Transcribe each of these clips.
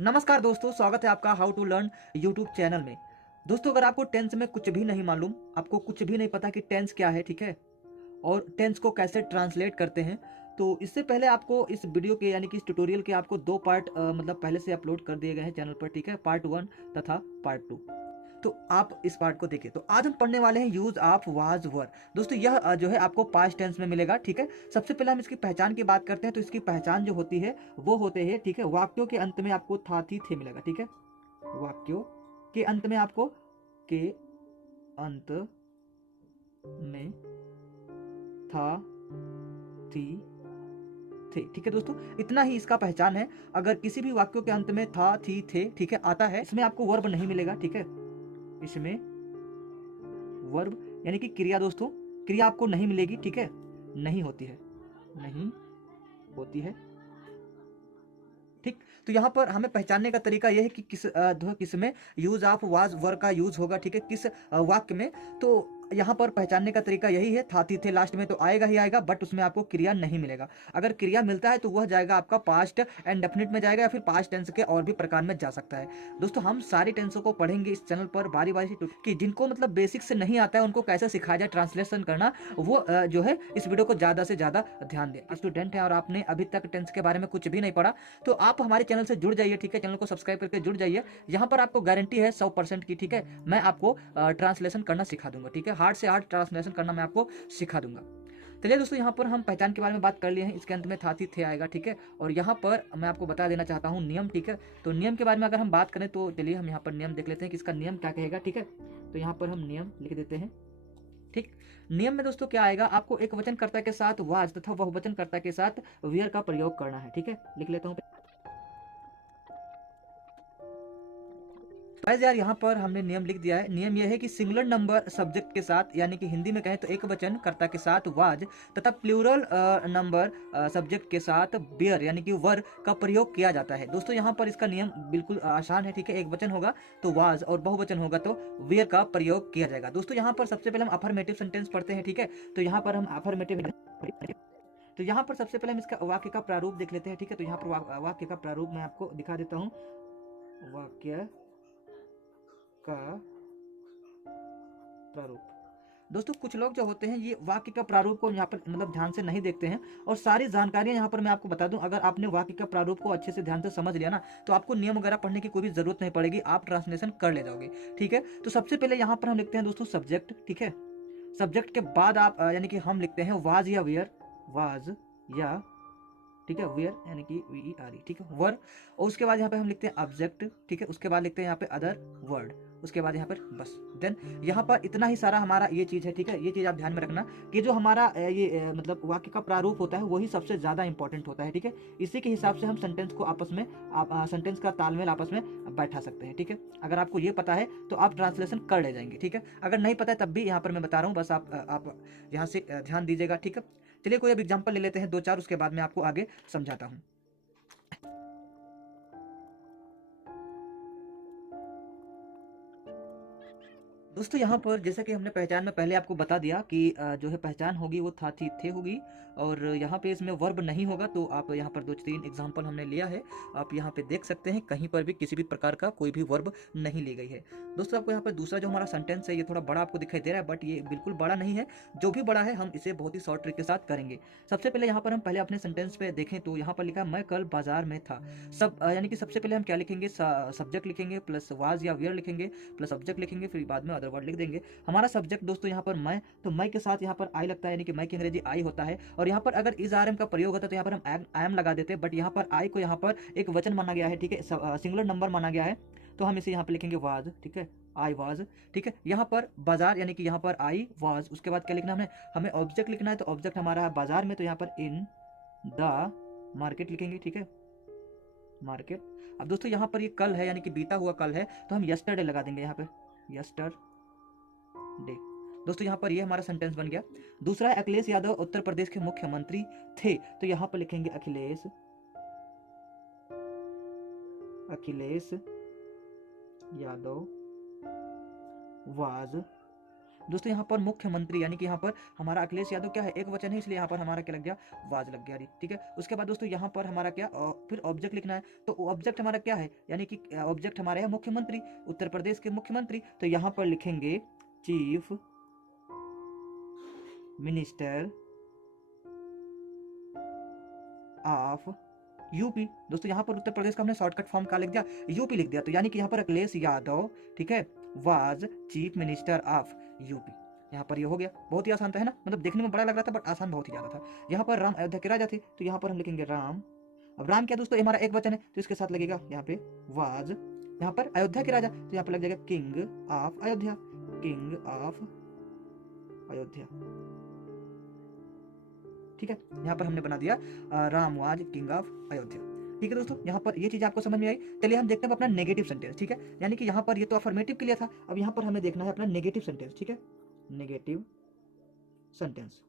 नमस्कार दोस्तों, स्वागत है आपका how to learn YouTube channel में। दोस्तों, अगर आपको टेंस में कुछ भी नहीं मालूम, आपको कुछ भी नहीं पता कि टेंस क्या है, ठीक है, और टेंस को कैसे ट्रांसलेट करते हैं, तो इससे पहले आपको इस वीडियो के यानी कि इस ट्यूटोरियल के आपको दो पार्ट मतलब पहले से अपलोड कर दिए गए हैं चैनल पर, ठीक है, पार्ट 1 तथा पार्ट 2। तो आप इस पार्ट को देखिए। तो आज हम पढ़ने वाले हैं यूज ऑफ वाज वर। दोस्तों, यह जो है आपको पास्ट टेंस में मिलेगा, ठीक है। सबसे पहले हम इसकी पहचान की बात करते हैं। तो इसकी पहचान जो होती है वो होते हैं, ठीक है, वाक्यों के अंत में आपको था थी थे मिलेगा, ठीक है। वाक्यों के अंत में आपको के अंत में था थी थे, ठीक है दोस्तों, इतना ही इसका पहचान है। अगर किसी भी वाक्यों के अंत में था थी थे, ठीक है, आता है, इसमें आपको वर्ब नहीं मिलेगा, ठीक है। इसमें वर्ब यानी कि क्रिया, दोस्तों, क्रिया आपको नहीं मिलेगी, ठीक है, नहीं होती है, नहीं होती है, ठीक। तो यहाँ पर हमें पहचानने का तरीका यह है कि किस में यूज ऑफ वाज वर का यूज होगा, ठीक है, किस वाक्य में। तो यहाँ पर पहचानने का तरीका यही है, था थी थे लास्ट में तो आएगा ही आएगा, बट उसमें आपको क्रिया नहीं मिलेगा। अगर क्रिया मिलता है तो वह जाएगा आपका पास्ट एंड डेफिनिट में जाएगा, या फिर पास्ट टेंस के और भी प्रकार में जा सकता है। दोस्तों, हम सारी टेंसों को पढ़ेंगे इस चैनल पर बारी बारी से, कि जिनको मतलब बेसिक से नहीं आता है उनको कैसे सिखाया जाए ट्रांसलेशन करना, वो जो है इस वीडियो को ज़्यादा से ज़्यादा ध्यान दें। स्टूडेंट हैं और आपने अभी तक टेंस के बारे में कुछ भी नहीं पढ़ा, तो आप हमारे चैनल से जुड़ जाइए, ठीक है, चैनल को सब्सक्राइब करके जुड़ जाइए। यहाँ पर आपको गारंटी है 100% की, ठीक है, मैं आपको ट्रांसलेशन करना सिखा दूंगा, ठीक है, हार्ड से हार्ड ट्रांसलेशन करना मैं आपको सिखा दूंगा। चलिए दोस्तों, यहाँ पर हम पहचान के बारे में बात कर लिए हैं, इसके अंत में था थी थे आएगा, ठीक है। और यहाँ पर मैं आपको बता देना चाहता हूँ नियम, ठीक है। तो नियम के बारे में अगर हम बात करें तो चलिए हम यहाँ पर नियम देख लेते हैं कि इसका नियम क्या कहेगा, ठीक है। तो यहाँ पर हम नियम लिख देते हैं, ठीक। नियम में दोस्तों क्या आएगा, आपको एक वचनकर्ता के साथ वाज तथा बहुवचनकर्ता के साथ वियर का प्रयोग करना है, ठीक है। लिख लेता हूँ। गाइस यार, यहाँ पर हमने नियम लिख दिया है। नियम यह है कि सिंगुलर नंबर सब्जेक्ट के साथ, यानी कि हिंदी में कहें तो एक वचन कर्ता के साथ वाज, तथा प्लूरल नंबर सब्जेक्ट के साथ बियर यानी कि वर का प्रयोग किया जाता है। दोस्तों, यहाँ पर इसका नियम बिल्कुल आसान है, ठीक है। एक वचन होगा तो वाज और बहुवचन होगा तो वियर का प्रयोग किया जाएगा। दोस्तों, यहाँ पर सबसे पहले हम अफर्मेटिव सेंटेंस पढ़ते हैं, ठीक है। तो यहाँ पर हम अफर्मेटिव, तो यहाँ पर सबसे पहले हम इसका वाक्य का प्रारूप देख लेते हैं, ठीक है। तो यहाँ पर वाक्य का प्रारूप मैं आपको दिखा देता हूँ। वाक्य का प्रारूप। दोस्तों, कुछ लोग जो होते हैं ये वाक्य का प्रारूप को यहाँ पर मतलब ध्यान से नहीं देखते हैं, और सारी जानकारियां यहाँ पर मैं आपको बता दूं। अगर आपने वाक्य का प्रारूप को अच्छे से ध्यान से समझ लिया ना, तो आपको नियम वगैरह पढ़ने की कोई भी जरूरत नहीं पड़ेगी, आप ट्रांसलेशन कर ले जाओगे, ठीक है। तो सबसे पहले यहाँ पर हम लिखते हैं दोस्तों सब्जेक्ट, ठीक है। सब्जेक्ट के बाद आप यानी कि हम लिखते हैं वाज या वियर, वाज या, ठीक है, वेयर यानी कि VERE, ठीक है, वर। और उसके बाद यहाँ पे हम लिखते हैं ऑब्जेक्ट, ठीक है। उसके बाद लिखते हैं यहाँ पे अदर वर्ड, उसके बाद यहाँ पर बस। देन यहाँ पर इतना ही सारा हमारा ये चीज़ है, ठीक है। ये चीज़ आप ध्यान में रखना कि जो हमारा मतलब वाक्य का प्रारूप होता है वही सबसे ज़्यादा इंपॉर्टेंट होता है, ठीक है। इसी के हिसाब से हम सेंटेंस को आपस में सेंटेंस का तालमेल आपस में बैठा सकते हैं, ठीक है। अगर आपको ये पता है तो आप ट्रांसलेशन कर ले जाएंगे, ठीक है। अगर नहीं पता है तब भी यहाँ पर मैं बता रहा हूँ, बस आप यहाँ से ध्यान दीजिएगा, ठीक है। चलिए कोई अब एग्जाम्पल ले लेते हैं दो चार, उसके बाद मैं आपको आगे समझाता हूँ। दोस्तों, यहाँ पर जैसा कि हमने पहचान में पहले आपको बता दिया कि जो है पहचान होगी वो था थी थे होगी, और यहाँ पे इसमें वर्ब नहीं होगा। तो आप यहाँ पर दो तीन एग्जांपल हमने लिया है, आप यहाँ पे देख सकते हैं, कहीं पर भी किसी भी प्रकार का कोई भी वर्ब नहीं ली गई है। दोस्तों, आपको यहाँ पर दूसरा जो हमारा सेंटेंस है ये थोड़ा बड़ा आपको दिखाई दे रहा है, बट ये बिल्कुल बड़ा नहीं है। जो भी बड़ा है हम इसे बहुत ही शॉर्ट ट्रिक के साथ करेंगे। सबसे पहले यहाँ पर हम पहले अपने सेंटेंस पे देखें तो यहाँ पर लिखा है मैं कल बाजार में था। यानी कि सबसे पहले हम क्या लिखेंगे, सब्जेक्ट लिखेंगे प्लस वाज या वियर लिखेंगे प्लस ऑब्जेक्ट लिखेंगे, फिर बाद में अदर वर्ड लिख देंगे। हमारा सब्जेक्ट दोस्तों यहाँ पर मैं, तो मैं के साथ यहाँ पर आई लगता है, यानी कि मैं की अंग्रेजी आई होता है। और यहाँ पर अगर इज आर एम का प्रयोग होता है तो यहाँ पर हम आई एम लगा देते हैं, बट यहाँ पर आई को यहाँ पर एक वचन माना गया है, ठीक है, सिंगुलर नंबर माना गया है, तो हम इसे यहाँ पर लिखेंगे वाज, ठीक है, आई वाज, ठीक है। यहाँ पर बाजार यानी कि यहाँ पर आई वाज, उसके बाद क्या लिखना है, हमें ऑब्जेक्ट लिखना है, तो ऑब्जेक्ट हमारा है बाजार में, तो यहाँ पर इन द मार्केट लिखेंगे, ठीक है, मार्केट। अब दोस्तों यहाँ पर ये कल है यानी कि बीता हुआ कल है, तो हम यस्टरडे लगा देंगे यहाँ पे, यस्टर डे। दोस्तों, यहाँ पर ये हमारा सेंटेंस बन गया। दूसरा है अखिलेश यादव उत्तर प्रदेश के मुख्यमंत्री थे, तो यहाँ पर लिखेंगे अखिलेश, अखिलेश यादव वाज दोस्तों यहाँ पर मुख्यमंत्री यानी कि यहाँ पर हमारा अखिलेश यादव क्या है, एक वचन है, इसलिए यहाँ पर हमारा क्या लग गया, वाज लग गया। ठीक है, उसके बाद दोस्तों यहाँ पर हमारा क्या फिर ऑब्जेक्ट लिखना है। तो ऑब्जेक्ट हमारा क्या है, यानी कि ऑब्जेक्ट हमारे है मुख्यमंत्री, उत्तर प्रदेश के मुख्यमंत्री। तो यहाँ पर लिखेंगे चीफ मिनिस्टर ऑफ यूपी। दोस्तों यहाँ पर उत्तर प्रदेश का हमने शॉर्टकट फॉर्म का लिख दिया, यूपी लिख दिया। तो यानी कि यहाँ पर अखिलेश यादव, ठीक है, was chief minister of UP. यहाँ पर ये हो गया, बहुत ही आसान था, है ना, मतलब देखने में बड़ा लग रहा था बट आसान बहुत ही ज्यादा था। यहाँ पर राम अयोध्या के राजा थे, तो यहाँ पर हम लिखेंगे राम। अब राम क्या दोस्तों, हमारा एक वचन है, तो इसके साथ लगेगा यहाँ पे वाज। यहाँ पर अयोध्या के राजा, तो यहाँ पर लग जाएगा king of Ayodhya, king of Ayodhya. ठीक है, यहाँ पर हमने बना दिया Ram was king of Ayodhya. ठीक है दोस्तों, यहाँ पर ये चीज आपको समझ में आई। चलिए हम देखते हैं अपना नेगेटिव सेंटेंस। ठीक है, यानी कि यहाँ पर ये तो अफर्मेटिव के लिए था, अब यहाँ पर हमें देखना है अपना नेगेटिव सेंटेंस। ठीक है, नेगेटिव सेंटेंस।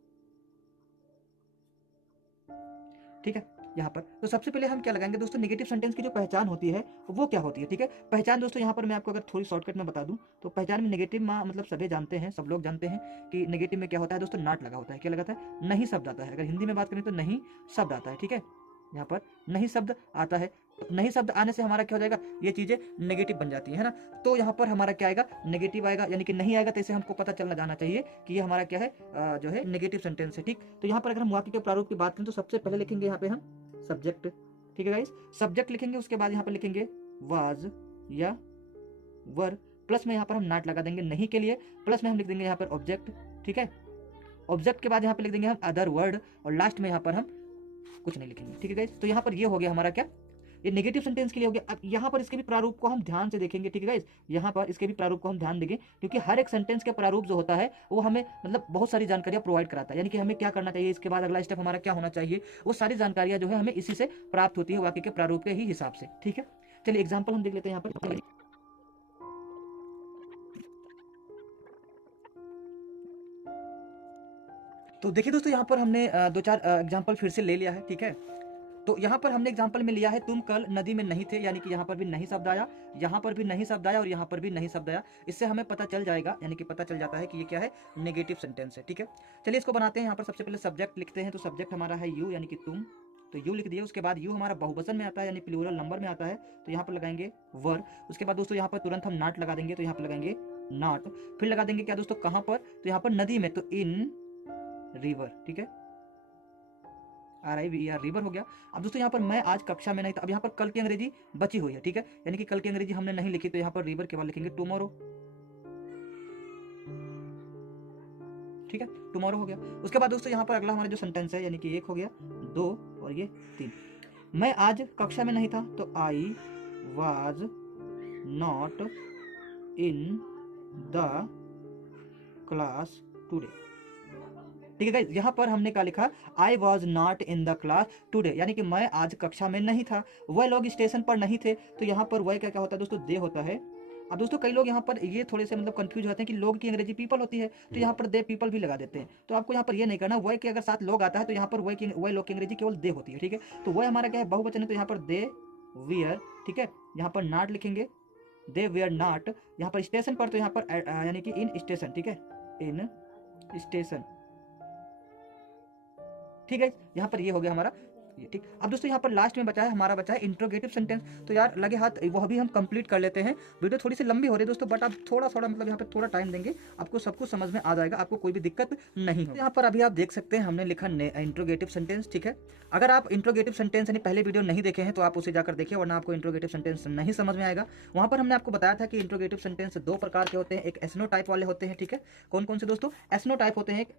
ठीक है, यहाँ पर तो सबसे पहले हम क्या लगाएंगे दोस्तों, नेगेटिव सेंटेंस की जो पहचान होती है वो क्या होती है। ठीक है, पहचान दोस्तों यहाँ पर मैं आपको अगर थोड़ी शॉर्टकट में बता दूं तो पहचान में नेगेटिव में मतलब सभी जानते हैं, सब लोग जानते हैं कि नेगेटिव में क्या होता है दोस्तों, नॉट लगा होता है। क्या लगा है, नहीं शब्द आता है। अगर हिंदी में बात करें तो नहीं शब्द आता है। ठीक है, यहाँ पर नहीं शब्द आता है, नहीं शब्द आने से हमारा क्या हो जाएगा, ये चीजें नेगेटिव बन जाती है ना। तो यहाँ पर हमारा क्या आएगा, नेगेटिव आएगा, यानी कि नहीं आएगा, तो इसे हमको पता चलना जाना चाहिए कि ये हमारा क्या है, जो है नेगेटिव सेंटेंस है। ठीक, तो यहाँ पर अगर हम वाक्य के प्रारूप की बात करें तो सबसे पहले लिखेंगे यहाँ पे हम सब्जेक्ट। ठीक है गाइस, सब्जेक्ट लिखेंगे, उसके बाद यहाँ पर लिखेंगे वाज या वर, प्लस में यहाँ पर हम नॉट लगा देंगे नहीं के लिए, प्लस में हम लिख देंगे यहाँ पर ऑब्जेक्ट। ठीक है, ऑब्जेक्ट के बाद यहाँ पे लिख देंगे हम अदर वर्ड, और लास्ट में यहाँ पर हम कुछ नहीं लिखेंगे। ठीक है गाइस, तो यहाँ पर ये हो गया हमारा क्या, ये नेगेटिव सेंटेंस के लिए हो गया। अब यहाँ पर इसके भी प्रारूप को हम ध्यान से देखेंगे। ठीक है गाइस, यहाँ पर इसके भी प्रारूप को हम ध्यान देंगे, क्योंकि हर एक सेंटेंस के प्रारूप जो होता है वो हमें मतलब बहुत सारी जानकारियां प्रोवाइड कराता है, यानी कि हमें क्या करना चाहिए, इसके बाद अगला स्टेप हमारा क्या होना चाहिए, वो सारी जानकारियां जो है हमें इसी से प्राप्त होती है, वाक्य के प्रारूप के ही हिसाब से। ठीक है, चलिए एग्जाम्पल हम देख लेते हैं यहाँ पर। तो देखिए दोस्तों, यहाँ पर हमने दो चार एग्जाम्पल फिर से ले लिया है। ठीक है, तो यहाँ पर हमने एग्जाम्पल में लिया है तुम कल नदी में नहीं थे, यानी कि यहाँ पर भी नहीं शब्द आया, यहाँ पर भी नहीं शब्द आया, और यहाँ पर भी नहीं शब्द आया। इससे हमें पता चल जाएगा, यानी कि पता चल जाता है कि ये क्या है, नेगेटिव सेंटेंस है। ठीक है, चलिए इसको बनाते हैं। यहाँ पर सबसे पहले सब्जेक्ट लिखते हैं, तो सब्जेक्ट हमारा है यू, यानी कि तुम, तो यू लिख दिया। उसके बाद यू हमारा बहुवचन में आता है, यानी प्लूरल नंबर में आता है, तो यहाँ पर लगाएंगे वर। उसके बाद दोस्तों यहाँ पर तुरंत हम नॉट लगा देंगे, तो यहाँ पर लगाएंगे नॉट। फिर लगा देंगे क्या दोस्तों, कहाँ पर, तो यहाँ पर नदी में, तो इन रिवर। ठीक है, RIVER रिवर हो गया। अब दोस्तों यहाँ पर मैं आज कक्षा में नहीं था, अब यहाँ पर कल की अंग्रेजी बची हुई है। ठीक है, यानी कि कल की अंग्रेजी हमने नहीं लिखी, तो यहाँ पर रिवर के बाद लिखेंगे टुमारो। ठीक है, टुमारो हो गया। उसके बाद दोस्तों यहाँ पर अगला हमारा जो सेंटेंस है, यानी कि एक हो गया, दो और ये तीन। मैं आज कक्षा में नहीं था, तो I was not in the class today. ठीक है गाइस, यहाँ पर हमने क्या लिखा, I was not in the class today, यानी कि मैं आज कक्षा में नहीं था। वह लोग स्टेशन पर नहीं थे, तो यहाँ पर वह क्या क्या होता है दोस्तों, दे होता है। अब दोस्तों कई लोग यहाँ पर ये थोड़े से मतलब कंफ्यूज होते हैं कि लोग की अंग्रेजी पीपल होती है, तो यहाँ पर दे पीपल भी लगा देते हैं। तो आपको यहाँ पर ये नहीं करना, वह के अगर साथ लोग आता है तो यहाँ पर वह लोग की अंग्रेजी केवल दे होती है। ठीक है, तो वह हमारा क्या है, बहुवचन है, तो यहाँ पर दे वियर। ठीक है, यहाँ पर नॉट लिखेंगे, दे वियर नॉट। यहाँ पर स्टेशन पर, तो यहाँ पर यानी कि इन स्टेशन। ठीक है, इन स्टेशन। ठीक है, यहाँ पर ये हो गया हमारा ये। ठीक, अब दोस्तों यहाँ पर लास्ट में बचा है हमारा, बचा है इंट्रोगेटिव सेंटेंस। तो यार लगे हाथ वह भी हम कंप्लीट कर लेते हैं। वीडियो थोड़ी सी लंबी हो रही है दोस्तों, बट आप थोड़ा थोड़ा मतलब यहाँ पे थोड़ा टाइम देंगे, आपको सब कुछ समझ में आ जाएगा, आपको कोई भी दिक्कत नहीं हो। यहाँ पर अभी आप देख सकते हैं हमने लिखा इंट्रोगेटिव सेंटेंस। ठीक है, अगर आप इंट्रोगेटिव सेंटेंस यानी पहले वीडियो नहीं देखे हैं तो आप उसे जाकर देखिए, वरना आपको इंट्रोगेटिव सेंटेंस नहीं समझ में आएगा। वहाँ पर हमने आपको बताया था कि इंट्रोगेटिव सेंटेंस दो प्रकार के होते हैं, एक एसनो टाइप वाले होते हैं। ठीक है, कौन कौन से दोस्तों, एसनो टाइप होते हैं, एक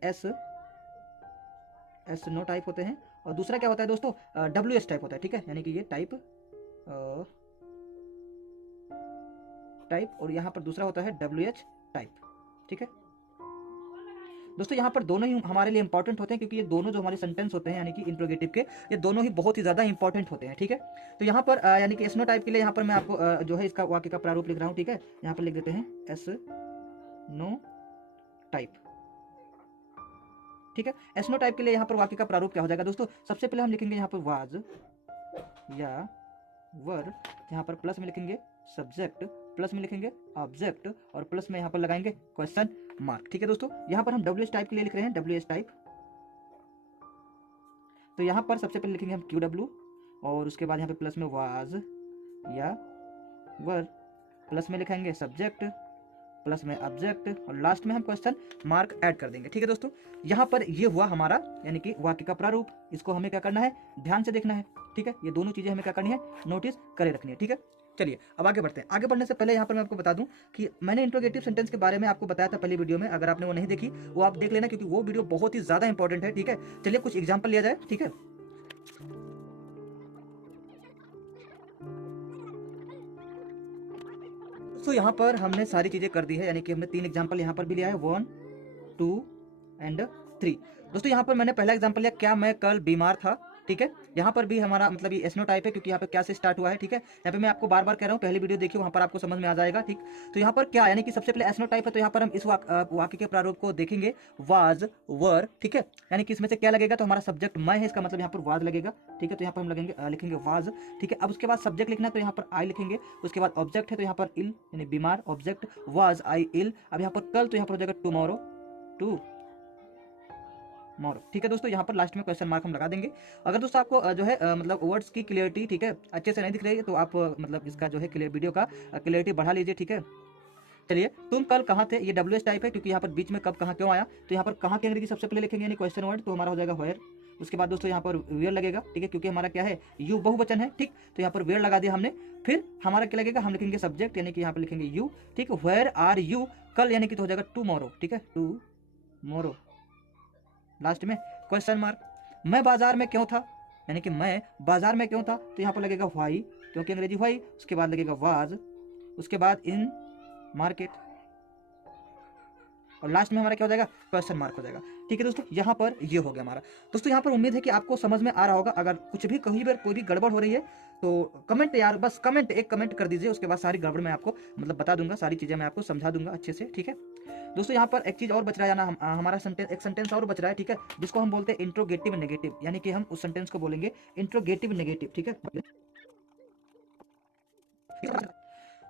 एसनो टाइप होते हैं, और दूसरा क्या होता है दोस्तों, WS टाइप होता है। ठीक है, यानी कि ये टाइप और यहाँ पर दूसरा होता है WH टाइप। ठीक है दोस्तों, यहाँ पर दोनों ही हमारे लिए इंपॉर्टेंट होते हैं, क्योंकि ये दोनों जो हमारे सेंटेंस होते हैं यानी कि इंट्रोगेटिव के, ये दोनों ही बहुत ही ज्यादा इंपॉर्टेंट होते हैं। ठीक है, तो यहाँ पर यानी कि एसनो टाइप के लिए यहाँ पर मैं आपको जो है इसका वाक्य का प्रारूप लिख रहा हूँ। ठीक है, यहाँ पर लिख देते हैं एसनो टाइप। ठीक है, एसनो टाइप के लिए यहाँ पर वाक्य का प्रारूप क्या हो जाएगा दोस्तों, सबसे पहले हम लिखेंगे यहाँ पर वाज या वर, यहाँ पर प्लस में लिखेंगे सब्जेक्ट, प्लस में लिखेंगे ऑब्जेक्ट, और प्लस में यहाँ पर लगाएंगे क्वेश्चन मार्क। ठीक है दोस्तों, यहाँ पर हम WH टाइप के लिए लिख रहे हैं WH टाइप। तो यहाँ पर सबसे पहले लिखेंगे हम QW और उसके बाद यहाँ पे प्लस में वाज या वर, प्लस में लिखेंगे सब्जेक्ट, प्लस में ऑब्जेक्ट और लास्ट में हम क्वेश्चन मार्क ऐड कर देंगे। ठीक है दोस्तों, यहाँ पर ये हुआ हमारा यानी कि वाक्य का प्रारूप। इसको हमें क्या करना है, ध्यान से देखना है। ठीक है, ये दोनों चीजें हमें क्या करनी है, नोटिस करे रखनी है। ठीक है, चलिए अब आगे बढ़ते हैं। आगे बढ़ने से पहले यहाँ पर मैं आपको बता दूं कि मैंने इंट्रोगेटिव सेंटेंस के बारे में आपको बताया था पहली वीडियो में। अगर आपने वो नहीं देखी वो आप देख लेना, क्योंकि वो वीडियो बहुत ही ज्यादा इंपॉर्टेंट है। ठीक है, चलिए कुछ एग्जाम्पल लिया जाए। ठीक है, तो यहाँ पर हमने सारी चीजें कर दी है, यानी कि हमने 3 एग्जाम्पल यहाँ पर भी लिया है, 1, 2 एंड 3। दोस्तों यहाँ पर मैंने पहला एग्जाम्पल लिया, क्या मैं कल बीमार था। ठीक है, यहाँ पर भी हमारा मतलब ये एसनो टाइप है, क्योंकि यहाँ पे क्या से स्टार्ट हुआ है। ठीक है, यहाँ पे मैं आपको बार बार कह रहा हूँ, पहली वीडियो देखिए, वहाँ पर आपको समझ में आ जाएगा। ठीक, तो यहाँ पर क्या यानी कि सबसे पहले एसनो टाइप है, तो यहाँ पर हम इस वाक्य के प्रारूप को देखेंगे, वाज वर। ठीक है, यानी कि इसमें से क्या लगेगा, तो हमारा सब्जेक्ट मैं है, इसका मतलब यहाँ पर वाज लगेगा। ठीक है, तो यहाँ पर हम लिखेंगे वाज। ठीक है, अब उसके बाद सब्जेक्ट लिखना है, तो यहाँ पर आई लिखेंगे। उसके बाद ऑब्जेक्ट है, तो यहाँ पर इल यानी बीमार, ऑब्जेक्ट वाज आई इल। अब यहाँ पर कल, तो यहाँ पर हो जाएगा टुमारो, टू मोर। ठीक है दोस्तों, यहाँ पर लास्ट में क्वेश्चन मार्क हम लगा देंगे। अगर दोस्तों आपको जो है मतलब वर्ड्स की क्लियरिटी, ठीक है, अच्छे से नहीं दिख रही है, तो आप मतलब इसका जो है वीडियो का क्लियरिटी बढ़ा लीजिए। ठीक है, चलिए, तुम कल कहाँ थे, ये WH टाइप है, क्योंकि यहाँ पर बीच में कब कहाँ क्यों आया, तो यहाँ पर कहाँ की अंग्रेजी सबसे पहले लिखेंगे यानी क्वेश्चन वर्ड, तो हमारा हो जाएगा वेयर। उसके बाद दोस्तों यहाँ पर वेयर लगेगा। ठीक है, क्योंकि हमारा क्या है, यू बहुवचन है। ठीक, तो यहाँ पर वेयर लगा दिया हमने। फिर हमारा क्या लगेगा, हम लिखेंगे सब्जेक्ट, यानी कि यहाँ पर लिखेंगे यू। ठीक, वेयर आर यू, कल यानी कि तो हो जाएगा टुमारो। ठीक है, टुमारो, लास्ट में क्वेश्चन मार्क। मैं बाजार में क्यों था, यानी कि मैं बाजार में क्यों था, तो यहाँ पर लगेगा व्हाई, क्योंकि अंग्रेजी व्हाई। उसके बाद लगेगा वाज, उसके बाद इन मार्केट, और लास्ट में हमारा क्या हो जाएगा, क्वेश्चन मार्क हो जाएगा। ठीक है दोस्तों, यहाँ पर ये हो गया हमारा। दोस्तों यहाँ पर उम्मीद है कि आपको समझ में आ रहा होगा। अगर कुछ भी कहीं पर कोई भी गड़बड़ हो रही है तो कमेंट, यार बस कमेंट, एक कमेंट कर दीजिए। उसके बाद सारी गड़बड़ मैं आपको मतलब बता दूंगा, सारी चीजें मैं आपको समझा दूंगा अच्छे से। ठीक है दोस्तों, यहाँ पर एक चीज और बच रहा है ना, हमारा एक सेंटेंस और बच रहा है। ठीक है, जिसको हम बोलते हैं इंट्रोगेटिव नेगेटिव, यानी कि हम उस सेंटेंस को बोलेंगे इंट्रोगेटिव नेगेटिव। ठीक है,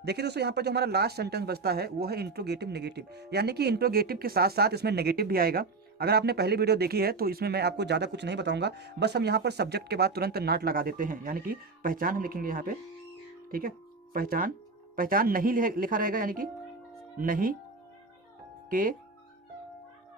देखिए दोस्तों, यहाँ पर जो हमारा लास्ट सेंटेंस बचता है वो है इंट्रोगेटिव नेगेटिव, यानी कि इंट्रोगेटिव के साथ साथ इसमें नेगेटिव भी आएगा। अगर आपने पहली वीडियो देखी है तो इसमें मैं आपको ज़्यादा कुछ नहीं बताऊंगा, बस हम यहाँ पर सब्जेक्ट के बाद तुरंत नॉट लगा देते हैं, यानी कि पहचान हम लिखेंगे यहाँ पे। ठीक है, पहचान, पहचान नहीं लिखा रहेगा, यानी कि नहीं के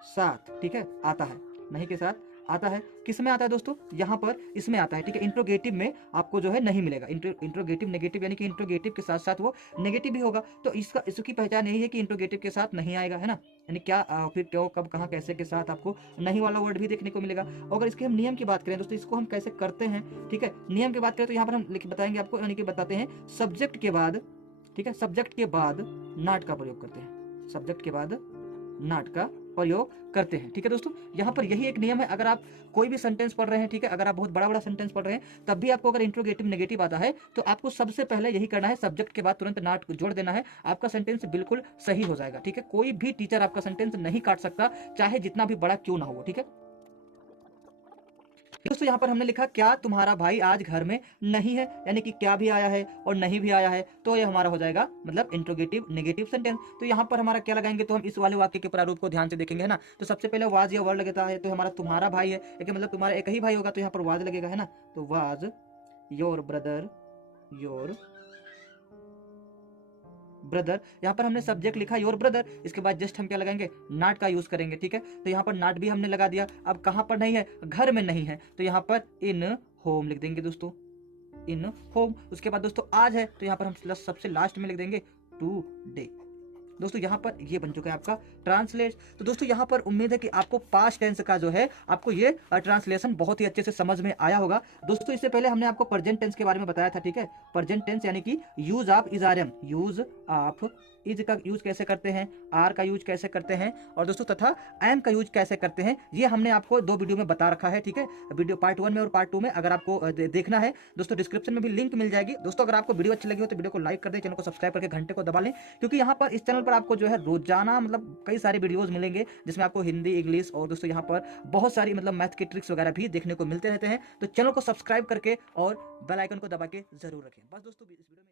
साथ। ठीक है, आता है, नहीं के साथ आता है। किस में आता है दोस्तों, यहाँ पर इसमें आता है। ठीक है, इंट्रोगेटिव में आपको जो है नहीं मिलेगा, इंट्रोगेटिव नेगेटिव, यानी कि इंट्रोगेटिव के साथ साथ वो नेगेटिव भी होगा। तो इसकी पहचान यही है कि इंट्रोगेटिव के साथ नहीं आएगा, है ना, यानी क्या फिर क्यों कब कहाँ कैसे के साथ आपको नहीं वाला वर्ड भी देखने को मिलेगा। अगर इसके हम नियम की बात करें दोस्तों, इसको हम कैसे करते हैं, ठीक है, नियम की बात करें तो यहाँ पर हम बताएंगे आपको, यानी कि बताते हैं सब्जेक्ट के बाद, ठीक है, सब्जेक्ट के बाद नॉट का प्रयोग करते हैं, सब्जेक्ट के बाद नॉट का प्रयोग करते हैं। ठीक है दोस्तों, यहाँ पर यही एक नियम है। अगर आप कोई भी सेंटेंस पढ़ रहे हैं, ठीक है, अगर आप बहुत बड़ा बड़ा सेंटेंस पढ़ रहे हैं, तब भी आपको अगर इंट्रोगेटिव नेगेटिव आता है तो आपको सबसे पहले यही करना है, सब्जेक्ट के बाद तुरंत नॉट जोड़ देना है, आपका सेंटेंस बिल्कुल सही हो जाएगा। ठीक है, कोई भी टीचर आपका सेंटेंस नहीं काट सकता, चाहे जितना भी बड़ा क्यों ना हो। ठीक है दोस्तों, यहाँ पर हमने लिखा क्या तुम्हारा भाई आज घर में नहीं है, यानी कि क्या भी आया है और नहीं भी आया है, तो ये हमारा हो जाएगा मतलब इंट्रोगेटिव नेगेटिव सेंटेंस। तो यहाँ पर हमारा क्या लगाएंगे, तो हम इस वाले वाक्य के प्रारूप को ध्यान से देखेंगे, है ना। तो सबसे पहले वाज या वर लगता है, तो हमारा तुम्हारा भाई है, लेकिन मतलब तुम्हारा एक ही भाई होगा, तो यहाँ पर वाज लगेगा, है ना। तो was your brother, your brother, यहाँ पर हमने सब्जेक्ट लिखा योर ब्रदर, इसके बाद जस्ट हम क्या लगाएंगे, नॉट का यूज करेंगे। ठीक है, तो यहाँ पर नॉट भी हमने लगा दिया। अब कहाँ पर नहीं है, घर में नहीं है, तो यहाँ पर इन होम लिख देंगे दोस्तों, इन होम। उसके बाद दोस्तों आज है, तो यहाँ पर हम सबसे लास्ट में लिख देंगे टुडे। दोस्तों यहाँ पर ये बन चुका है आपका ट्रांसलेट। तो दोस्तों यहाँ पर उम्मीद है कि आपको पास्ट टेंस का जो है आपको ये ट्रांसलेशन बहुत ही अच्छे से समझ में आया होगा। दोस्तों इससे पहले हमने आपको प्रेजेंट टेंस के बारे में बताया था। ठीक है, प्रेजेंट टेंस यानी कि use of is are am, use of is का यूज कैसे करते हैं, आर का यूज कैसे करते हैं, और दोस्तों तथा एम का यूज कैसे करते हैं, ये हमने आपको 2 वीडियो में बता रखा है। ठीक है, वीडियो पार्ट 1 में और पार्ट 2 में, अगर आपको देखना है दोस्तों डिस्क्रिप्शन में भी लिंक मिल जाएगी। दोस्तों अगर आपको वीडियो अच्छी लगी हो तो वीडियो को लाइक कर दें, चैनल को सब्सक्राइब करके घंटे को दबा लें, क्योंकि यहाँ पर इस चैनल पर आपको जो है रोजाना मतलब कई सारे वीडियोस मिलेंगे, जिसमें आपको हिंदी, इंग्लिश और दोस्तों यहाँ पर बहुत सारी मतलब मैथ की ट्रिक्स वगैरह भी देखने को मिलते रहते हैं। तो चैनल को सब्सक्राइब करके और बेल आइकन को दबा के जरूर रखें। बस दोस्तों इस वीडियो में